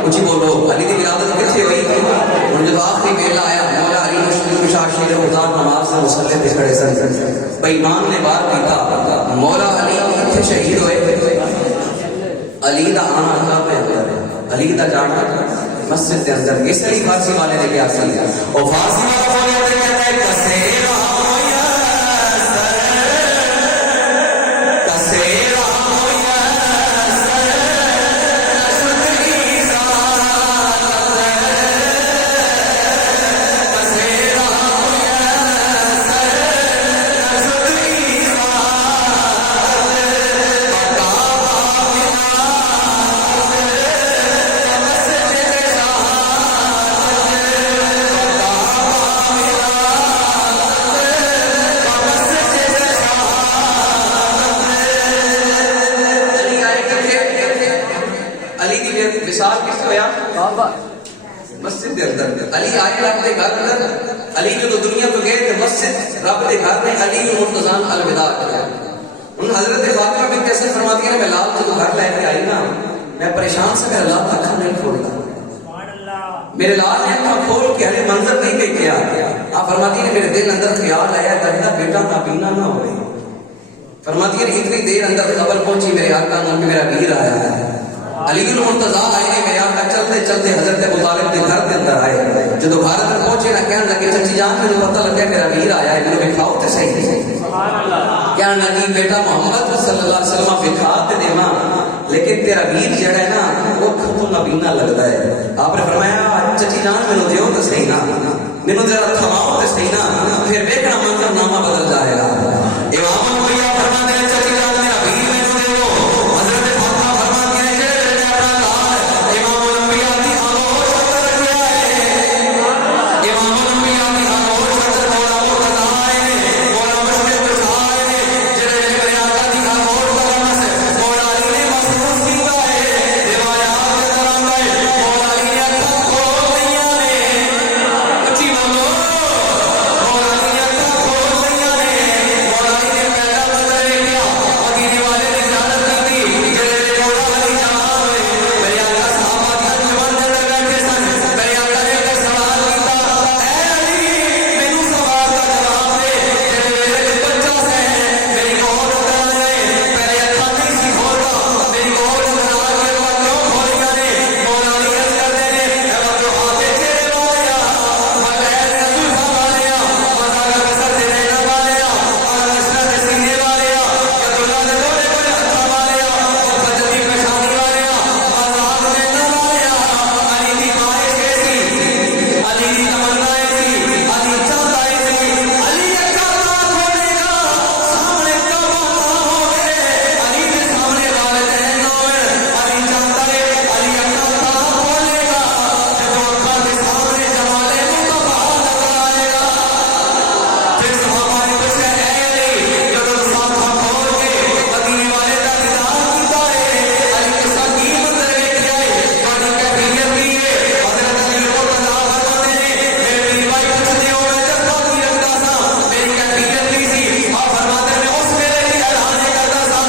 کچھ بولو علی دی ولادت کتھے ہوئی اور جب آخری ویلا آیا مولا علی مشکل کشا شیر خدا نماز سے مصلی پہ کھڑے سن بے ایمان نے بات کیتا مولا علی کتھے شہید ہوئے علی دا آنا اللہ پہ علی دا جانا مسجد کے اندر اس لیے فارسی والے نے کیا سی اور فارسی والے بولے کہتے ہیں کسیرا وصال کس سے ہویا بابا مسجد کے اندر علی آئے رب کے گھر اندر علی جو دنیا تو گئے تھے مسجد رب کے گھر میں علی مرتضان الوداع کیا ان حضرت فاطمہ بنت کیسے فرماتی ہے میں لال جو گھر لے کے آئی نا میں پریشان سے میرا لال آنکھیں نہیں کھولتا میرے لال نے آنکھیں کھول کے ہمیں منظر نہیں دیکھ کے آ گیا آپ فرماتی ہے میرے دل اندر خیال آیا دردا بیٹا نابینا نہ ہو رہی فرماتی ہے اتنی دیر اندر خبر پہنچی میرے آقا نام میں میرا ویر آیا ہے علی المرتضیٰ آئے میرے آقا چلتے چلتے حضرت ابو طالب کے گھر کے اندر آئے جب گھر اندر پہنچے نہ کہنے لگے چچی جان مجھے پتہ لگا میرا ویر آیا ہے مجھے دکھاؤ تو صحیح کہنے لگی بیٹا محمد صلی اللہ علیہ وسلم دکھا تے دیواں لیکن تیرا ویر جڑا ہے نا وہ کھتو نبینا لگتا ہے آپ نے فرمایا چچی جان مینوں دیو تو صحیح نا مینوں ذرا تھماؤ تو صحیح نا پھر دیکھنا منظر نامہ بدل جائے گا امام الانبیاء فرماتے ہیں چچی جان میرا ویر مینوں دیو حضرت فاطمہ فرماتی ہیں جے میں اپنا لال امام الانبیاء دی آغوش اندر رکھیا ہے امام الانبیاء دی آغوش اندر مولا مرتضیٰ آئے مولا مسجد بچھائے جڑے میرے آقا دی آغوش کا لمس مولا علی نے محسوس کیتا ہے روایات کے دران گئے مولا علی نے اکھاں کھول لئیاں نے اچھی بولو مولا علی نے اکھاں کھول لئیاں نے مولا علی نے پہلا منظر ویکھیا مدینے والے نے زیارت کیتی جڑے مولا علی جان ہوئے میرے آقا صحابہ دی انجمن دے اندر بیٹھے سن میرے آقا نے ایک سوال کیتا اے علی مینوں سوال دا جواب دے جڑے میرے بچہ سے میری گود اندر آئے میرے اکھاں نہیں سی کھولتا میری گود اندر آ کے وہ کیوں کھولیاں نے مولا علی عرض کردے نے اے بندو ہاتھے چہرے والیا مغیر زلفاں والیا مزاق بسر دے رہنا والیا نشرہ دے سینے والیا اللہ دے بڑے بڑے ہتھاں والیا فجر دی پشانی والیا مزاق دینا والیا علی دی خواہش کیسی علی دی تمنا ایسی علی چاہتا ایسی علی اکھاں نہ کھولے گا سامنے کعبہ نہ ہوے علی دے سامنے والدین نہ ہوے علی چاہتا ہے علی اکھاں نہ کھولے گا جب اکھاں دے سامنے جمال مصطفیٰ نظر آئے گا پھر صحابہ نے پوچھا اے علی جب اکھاں کھول کے مدینے والے دا دیدار کیتا ہے علی کے ساتھ کی منظر ویکھیا ہے بڑی کیفیت کی ہے حضرت علی المرتضیٰ فرماتے ہیں میرے بھائی پوچھتے ہو میں جذبہ کی رکھتا سا میری کیفیت کی سی آپ فرماتے ہیں اس ویلے بھی اعلان کرتا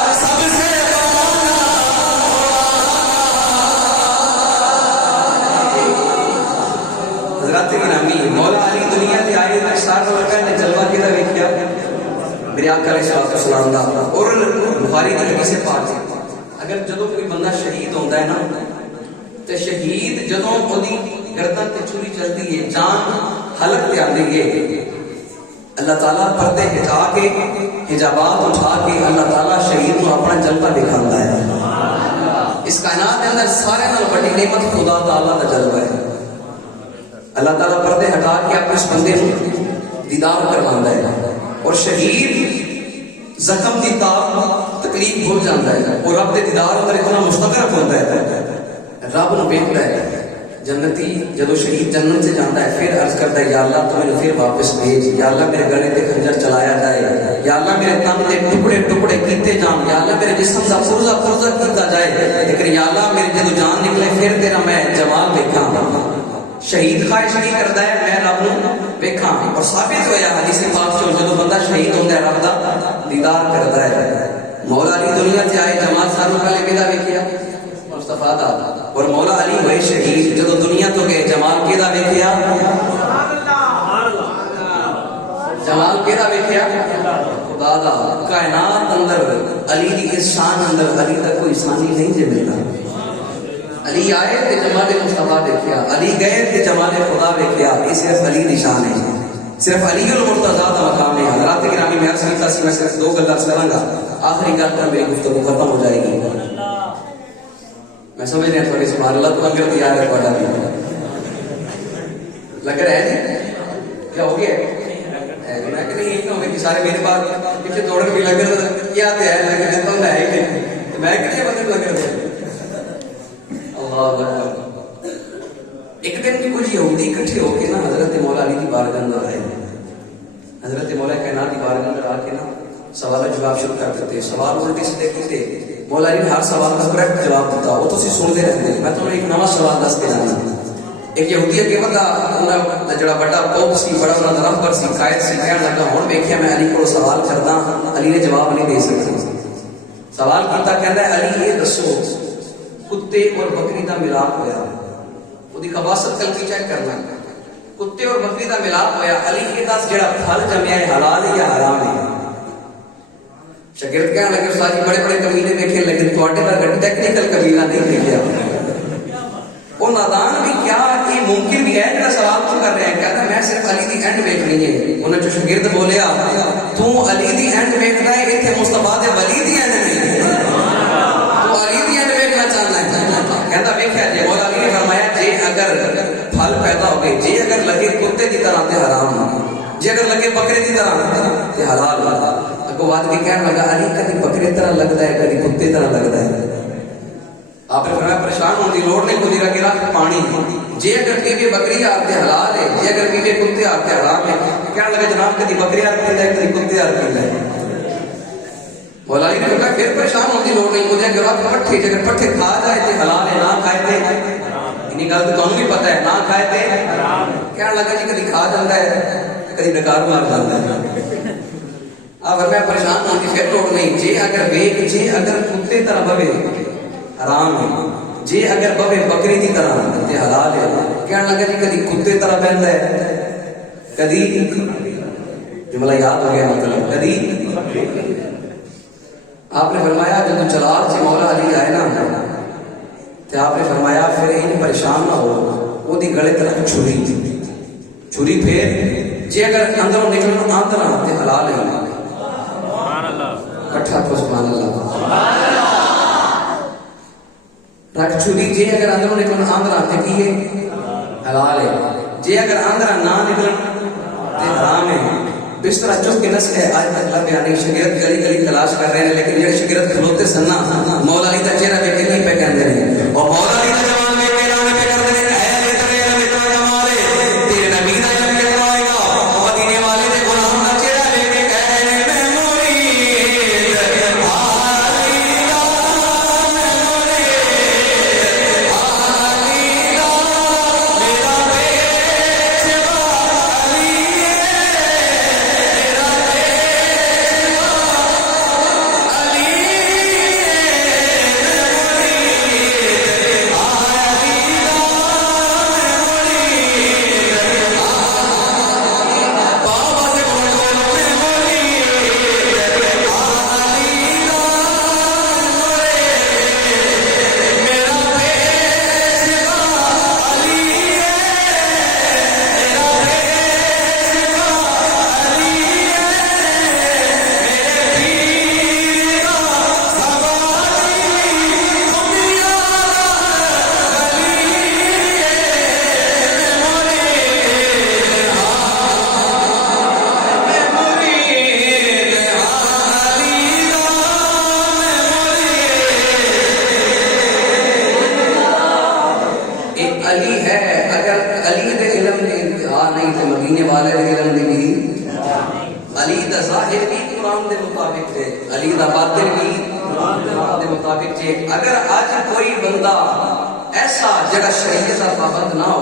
سا سب سے اولا نبی سب سے پہلا سب سے حضرات گرامی مولا علی دنیا تے آئے تے سارے لوکاں نے جلوہ کیدا ویکھیا میرے آقا علیہ السلام دا اور بخاری دی حدیث پاک اگر جدوں کوئی بندہ شہید ہوندا ہے نا تے شہید جدوں اودی گردن تے چھری چلدی ہے جان حلق تے آندی ہے اللہ تعالیٰ پردے ہٹا کے حجابات اٹھا کے اللہ تعالیٰ شہید کو اپنا جلوہ دکھاتا ہے اس کائنات کے اندر سارے نال بڑی نعمت خدا تعالیٰ کا جلوہ ہے اللہ تعالیٰ پردے ہٹا کے اپنے اس بندے کو دیدار کرواتا ہے اور شہید زخم کی تاب تکلیف بھول جاتا ہے اور رب کے دیدار اندر اتنا مستغرق ہوتا ہے رب نو ویکھتا ہے جنتی جدو شہید جنت سے جاتا ہے پھر عرض کرتا ہے یا اللہ تو مجھے پھر واپس بھیج یا اللہ میرے گلے تے خنجر چلایا جائے یا اللہ میرے تن تے ٹکڑے ٹکڑے کیتے جان یا اللہ میرے جسم دا پرزا پرزا کیتا جائے لیکن یا اللہ میرے جدو جان نکلے پھر تیرا میں جمال دیکھاں شہید خواہش کی کرتا ہے میں رب نو ویکھاں اور ثابت ہویا حدیث پاک چوں جدو بندہ شہید ہوندا ہے رب دا دیدار کرتا ہے مولا علی دنیا تے آئے جمال ساروں پہلے کیدا ویکھیا مصطفیٰ دا اور مولا علی ہوئے شہید جدو دنیا تو گئے جمال کیدا ویکھیا جمال کیدا ویکھیا خدا دا کائنات اندر علی دی اس شان اندر علی دا کوئی ثانی نہیں جے ملتا علی آئے تے جمال مصطفیٰ دیکھیا علی گئے تے جمال خدا ویکھیا یہ صرف علی دی شان ہے صرف علی المرتضیٰ دا مقام ہے حضرات گرامی میں عرض کرتا سی میں صرف دو گل عرض کراں گا آخری گل پر میری گفتگو ختم ہو جائے گی میں سمجھ رہا تھوڑی سبحان اللہ تو لنگر تیار ہے تھوڑا بھی لگ رہا ہے جی کیا ہو گیا میں کہ نہیں ہو گئی سارے میرے پاس پیچھے دوڑن بھی لگ رہا کیا تے ہے لگ رہا ہے ہی نہیں میں کہ نہیں بندے لگ رہا اللہ اکبر ایک دن کچھ یہودی اکٹھے ہو کے نا بارگاہ اندر آئے. حضرت مولا کائنات کی بارگاہ اندر آ کے نا سوال جواب شروع کر دیتے. سوال الٹے سیدھے کیتے. مولا علی نے ہر سوال کا کریکٹ جواب دیتا. وہ تسی سنتے رہتے. میں تمہیں ایک نواں سوال دس کے جانا. ایک یہودی اگے ودا انہاں جڑا بڑا پوپ سی بڑا انہاں دا رہبر سی قائد سی کہن لگا ہن ویکھیا میں علی کو سوال کردا. علی نے جواب نہیں دے سکتا. سوال کیتا کہندا ہے علی یہ دسو کتے اور بکری دا ملاپ ہویا اودی خباثت کل کی چیک کرنا. کتے اور بکری دا ملاپ ہویا علی یہ دس جڑا پھل جمیا ہے حلال ہے یا حرام ہے. شاگرد کہنے لگے استاد جی بڑے بڑے قبیلے دیکھے لیکن تواڈے دا ٹیکنیکل قبیلہ نہیں دیکھیا. وہ نادان بھی کیا یہ ممکن بھی ہے جڑا سوال تو کر رہے ہیں. کہتا میں صرف علی دی اینڈ ویکھنی ہے. انہاں جو شاگرد بولیا تو علی دی اینڈ ویکھدا ہے ایتھے مصطفیٰ دے ولی دی اینڈ نہیں. تو علی دی اینڈ ویکھنا چاہنا ہے. کہتا ویکھیا جی مولا علی نے فرمایا جے اگر پھل پیدا ہو گئے جے اگر لگے کتے دی طرح تے حرام جے اگر لگے بکرے دی طرح تے حلال. اگوں بات کے کہنے لگا علی کدی بکرے طرح لگدا ہے کدی کتے طرح لگدا ہے. آپ نے فرمایا پریشان ہونے کی لوڑ نہیں. گزرا گرا پانی جے اگر پیوے بکری آپ کے حلال ہے جے اگر پیوے کتے آپ کے حرام ہے. کہنے لگا جناب کدی بکری آپ پیتا ہے کدی کتے آپ پیتا ہے. مولا علی نے فرمایا پھر پریشان ہونے کی لوڑ نہیں. مجھے گرا پٹھے جے اگر پٹھے کھا جائے تو حلال ہے نہ کھائے تھے انہیں گل تو تمہیں بھی پتہ ہے نہ کھائے تھے. کہنے لگا جی کدی کھا جاتا ہے کدی ڈکار مار جاتا ہے. آپ فرمایا پریشان ہونے کی پھر لوڑ نہیں. جے اگر ویک جے اگر کتے طرح بوے حرام ہے جے اگر بوے بکری دی طرح تے حلال ہے. کہنے لگا جی کدی کتے طرح بہندا ہے کدی جملہ یاد ہو گیا مطلب کدی. آپ نے فرمایا جب جلال سے مولا علی آئے نا تے آپ نے فرمایا پھر ان پریشان نہ ہو وہ دی گلے طرف چھری پھیر جے اگر اندروں نکلنا آندر تے حلال ہے. سبحان اللہ کٹھا تو سبحان اللہ رکھ چھری. جے اگر اندروں نکلنا آندر تے کی ہے حلال ہے. جے اگر اندر نہ نکلنا تے حرام ہے. بستر چک کے نس ہے آج تک لب یعنی شاگرد گلی گلی تلاش کر رہے ہیں لیکن یہ شاگرد کھلوتے سننا مولا علی کا چہرہ دیکھ کے نہیں پہ کہندے ہیں اور مولا علی کا جوان میں اعلان پہ کر دے اے علی تیرے جمالے تیرے نبی دا علم کروائے گا. مدینے والے دے غلام دا چہرہ دیکھ کے کہے میں مرید اگر آج کوئی بندہ ایسا جگہ شریعت کا پابند نہ ہو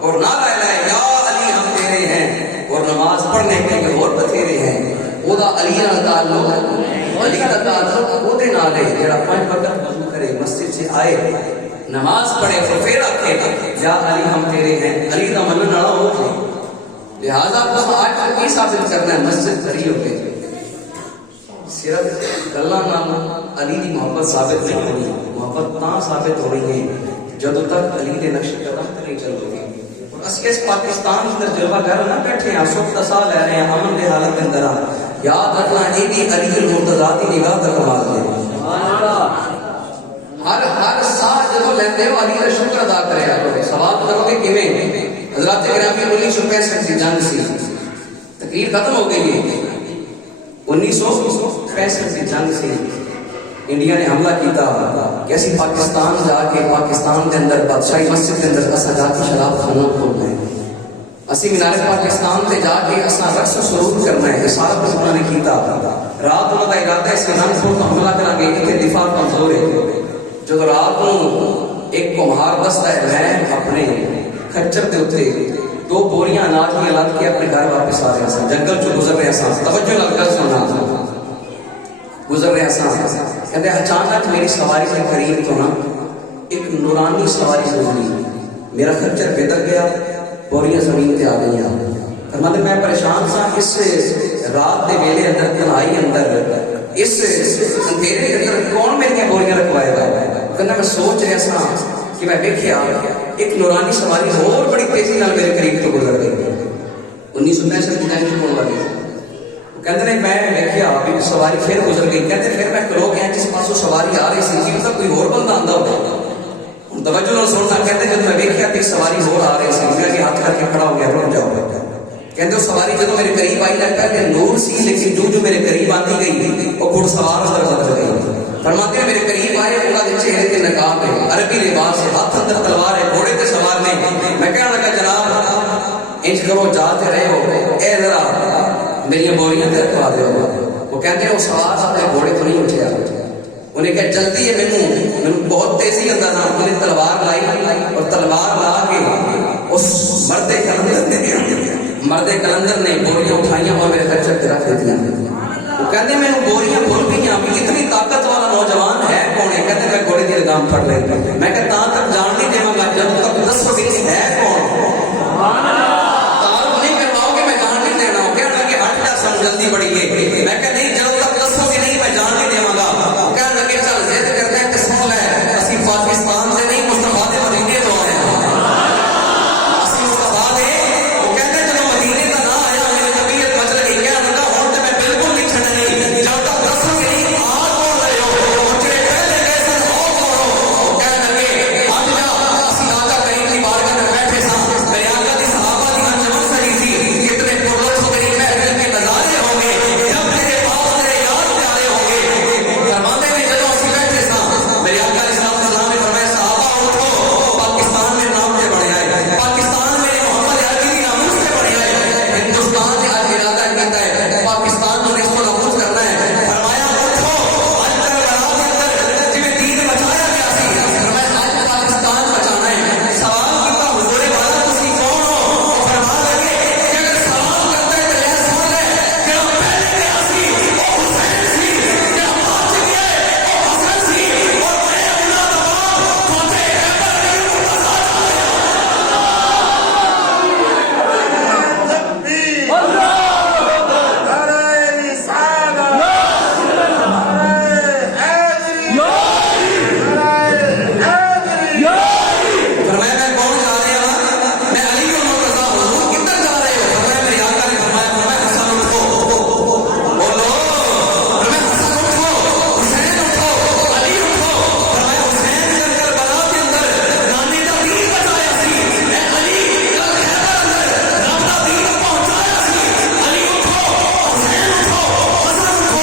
اور نہ لائے یا علی ہم تیرے ہیں اور نماز پڑھنے کے لیے اور بتھیرے ہیں وہ دا علی نال تعلق علی دا تعلق وہ دے نال ہے جڑا 5 وقت وضو کرے مسجد سے آئے نماز پڑھے تو پھر آکھے یا علی ہم تیرے ہیں علی دا منن والا ہو جائے. لہذا کو آج کی ثابت کرنا ہے مسجد کھڑی ہو گئی صرف اللہ نام علی کی محبت ثابت نہیں ہونی. محبت تاں ثابت ہو رہی ہے جب تک علی کے نقش قدم نہیں چل رہی. اسی اس پاکستان اندر جلوہ گر نہ بیٹھے ہیں سکھ دسا لے رہے ہیں امن کے حالت کے اندر یاد رکھنا یہ بھی علی المرتضیٰ کی نگاہ کا کمال ہے. ہر سال جب لیندے ہو علی کا شکر ادا کرے. سوال کرو کہ کیویں حضرات گرامی 1965 کی جنگ سی تقریر ختم ہو گئی ہے 1965 کی جنگ سے انڈیا نے حملہ کیتا کہ اسی پاکستان جا کے پاکستان کے اندر بادشاہی مسجد کے اندر اسا جا کے شراب خانہ کھول گئے. اسی مینار پاکستان تے جا کے اساں رقص سرود کرنا ہے، سارا کچھ انہوں نے کیتا. رات انہوں کا ارادہ ہے اس کے نام پر حملہ کرا گے کہ دفاع کمزور ہے. جو رات کو ایک کمہار دستا ہے میں اپنے کھچر دے اتنے 2 بوریاں اناج کی لاد کے اپنے گھر واپس آ رہے ہیں، جنگل چ گزر رہے ہیں. توجہ لگ کر سننا، گزر رہے ہیں. کہتے اچانک میری سواری کے قریب تو نا ایک نورانی سواری گزری، میرا خچر بدل گیا، بوریاں زمین تے آ گئی. فرماتے میں پریشان سا اس رات دے ویلے اندر تنہائی اندر اس اندھیرے کے اندر کون میری بوریاں رکھوائے گا. کہنا میں سوچ رہا سا کہ میں دیکھیا ایک نورانی سواری اور بڑی تیزی نال میرے قریب تو گزر گئی. 1965 کی ٹائم کون لگی. کہتے ہیں میں دیکھیا ابھی سواری پھر گزر گئی. کہتے پھر میں کھلو گیا جس پاسوں سواری آ رہی سی کہ مطلب کوئی اور بندہ آندا ہوگا. توجہ نہ سننا. کہتے جب میں دیکھیا کہ سواری اور آ رہی سی میں کہ ہاتھ کر کے کھڑا ہو گیا، رک جاؤ. کہتے سواری جب میرے قریب آئی لگتا ہے کہ نور سی، لیکن جو میرے قریب آتی گئی وہ گھڑ سوار اندر بدل گئی. فرماتے ہیں میرے قریب آئے، انہوں نے چہرے کے نقاب ہے، عربی لباس ہے، ہاتھ اندر تلوار ہے، گھوڑے کے سوار نے. میں کہنے لگا جناب انج کرو جاتے رہے ہو، اے ذرا میری بوریاں تے رکھوا دو. وہ کہتے ہیں وہ سوار اپنے گھوڑے تو نہیں اٹھیا. انہیں کہا جلدی ہے، مینوں بہت تیزی اندر نہ. انہیں تلوار لائی اور تلوار لا کے اس مرد کلندر نے بوریاں اٹھائیاں اور میرے خچر پہ رکھ دیا. وہ کہتے ہیں میں بوریاں بھول گئی ہیں، اتنی طاقت والا نوجوان ہے کون ہے. کہتے ہیں میں گھوڑے کی لگام پڑ لے. میں کہ تاں تک جان نہیں دے گا جب تک دسو گے ہے کون. تعارف نہیں کرواؤ گے میں جان نہیں دینا. کہنا کہ ہٹ جا سن جلدی بڑی ہے. میں کہ نہیں جب تک دسو گے نہیں میں جان نہیں دے گا. کہنا کہ چل ضد کرتے ہیں قسم ہے اسی پاکستان سے نہیں مصطفیٰ دے مدینے تو آئے ہیں. اسی مصطفیٰ دے وہ کہتے ہیں چلو مدینے کا نہ آیا میری طبیعت مچل گئی. کہنا لگا ہوں تو میں بالکل نہیں چھڑنی جب تک دسو گے نہیں. آج بول رہے ہو جڑے پہلے گئے سن ہو کرو. کہنے لگے ہٹ جا اسی آقا کریم کی بارگاہ میں بیٹھے سا. میرے آقا دی صحابہ دی انجمن سری سی. کتنے پرلطف میری محفل کے نظارے ہوں گے جب میرے پاس تیرے یاد پیارے ہوں گے. فرماتے ہیں جب اسی بیٹھے سا میرے آقا علیہ السلام نے فرمایا صحابہ اٹھو پاکستان میں نام سے بڑھ جائے. پاکستان میں محمد علی کی نام سے بڑھ جائے. ہندوستان سے آج ارادہ کہتا ہے پاکستان میں اس کو نافذ کرنا ہے. فرمایا اٹھو آج کربلا کے اندر جب دین بچایا گیا سی. فرمایا آج پاکستان بچانا ہے. سوال کیتا حضور والا تسی کون ہو. فرما لگے کہ اگر سوال کرتا ہے تو یہ سن لے کہ پہلے گیا سی وہ حسین سی، کہ بچ گئے وہ حسن سی، اور میں انہاں دا باپ پہنچے خیبر نہیں مرتضیٰ فرمایا میں کون جا رہے ہوں. میں علی اور مرتضیٰ. حضور کدھر جا رہے ہو. فرمایا میرے آقا نے فرمایا حسن اٹھو. بولو فرمایا حسن اٹھو، حسین اٹھو، علی اٹھو. فرمایا حسین نے کربلا کے اندر نانے دا دین بچایا سی. اے علی کل خیبر اندر رب دا دین پہنچایا سی. علی اٹھو، حسین اٹھو، حسن اٹھو.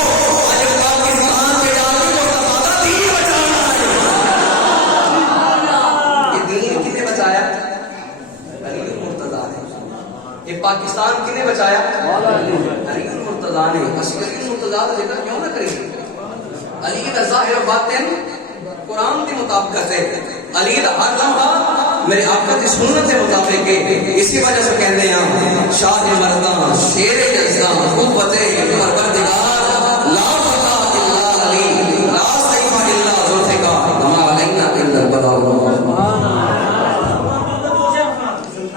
اج پاکستان کے جا کے مصطفیٰ دا دین بچانا ہے. یہ دین کنے بچایا؟ علی مرتضیٰ نے. یہ پاکستان کنے بچایا؟ علی مرتضیٰ نے. اسی علی مرتضیٰ کا ذکر کیوں نہ کریں. علی دا ظاہر و باطن قرآن کے مطابقت ہے. علی دا ہر لمحہ میرے آقا کی سنت کے مطابق ہے. اسی وجہ سے کہتے ہیں شاہ مرداں شیر جزداں قوت